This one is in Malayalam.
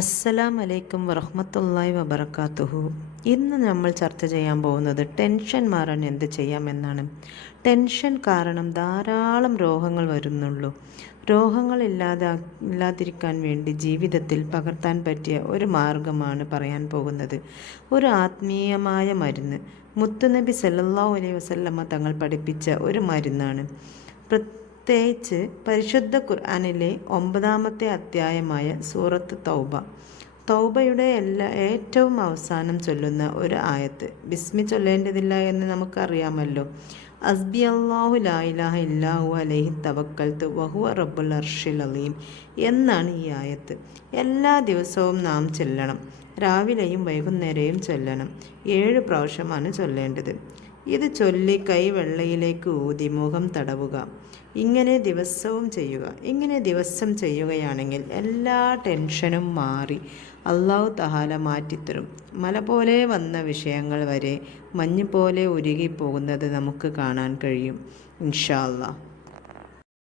അസ്സലാം വലൈക്കും വറഹമത്തല്ലായി വബർക്കാത്തുഹു ഇന്ന് നമ്മൾ ചർച്ച ചെയ്യാൻ പോകുന്നത് ടെൻഷൻ മാറാൻ എന്ത് ചെയ്യാമെന്നാണ് ടെൻഷൻ കാരണം ധാരാളം രോഗങ്ങൾ വരുന്നുള്ളൂ. രോഗങ്ങൾ ഇല്ലാതാ ഇല്ലാതിരിക്കാൻ വേണ്ടി ജീവിതത്തിൽ പകർത്താൻ പറ്റിയ ഒരു മാർഗമാണ് പറയാൻ പോകുന്നത്. ഒരു ആത്മീയമായ മരുന്ന്. മുത്തുനബി സല്ലാ അലൈഹി വസല്ലമ്മ തങ്ങൾ പഠിപ്പിച്ച ഒരു മരുന്നാണ്. പ്രത്യേകിച്ച് പരിശുദ്ധ ഖുർആാനിലെ ഒമ്പതാമത്തെ അധ്യായമായ സൂറത്ത് തൗബ. തൗബയുടെ എല്ലാ ഏറ്റവും അവസാനം ചൊല്ലുന്ന ഒരു ആയത്ത്. ബിസ്മി ചൊല്ലേണ്ടതില്ല എന്ന് നമുക്കറിയാമല്ലോ. അസ്ബി അള്ളാഹു ലായിലാഹ ഇല്ലാഹു അലൈഹി തവക്കൽത്ത് വഹു റബ്ബുൽ അർഷിൽ അലീം എന്നാണ് ഈ ആയത്ത്. എല്ലാ ദിവസവും നാം ചൊല്ലണം. രാവിലെയും വൈകുന്നേരവും ചൊല്ലണം. ഏഴ് പ്രാവശ്യമാണ് ചൊല്ലേണ്ടത്. ഇത് ചൊല്ലി കൈ വെള്ളയിലേക്ക് ഊതി മുഖം തടവുക. ഇങ്ങനെ ദിവസവും ചെയ്യുക. ഇങ്ങനെ ദിവസം ചെയ്യുകയാണെങ്കിൽ എല്ലാ ടെൻഷനും മാറി അള്ളാഹു തഹാല മാറ്റിത്തരും. മല പോലെ വന്ന വിഷയങ്ങൾ വരെ മഞ്ഞ് പോലെ ഉരുകിപ്പോകുന്നത് നമുക്ക് കാണാൻ കഴിയും. ഇൻഷാ അല്ലാ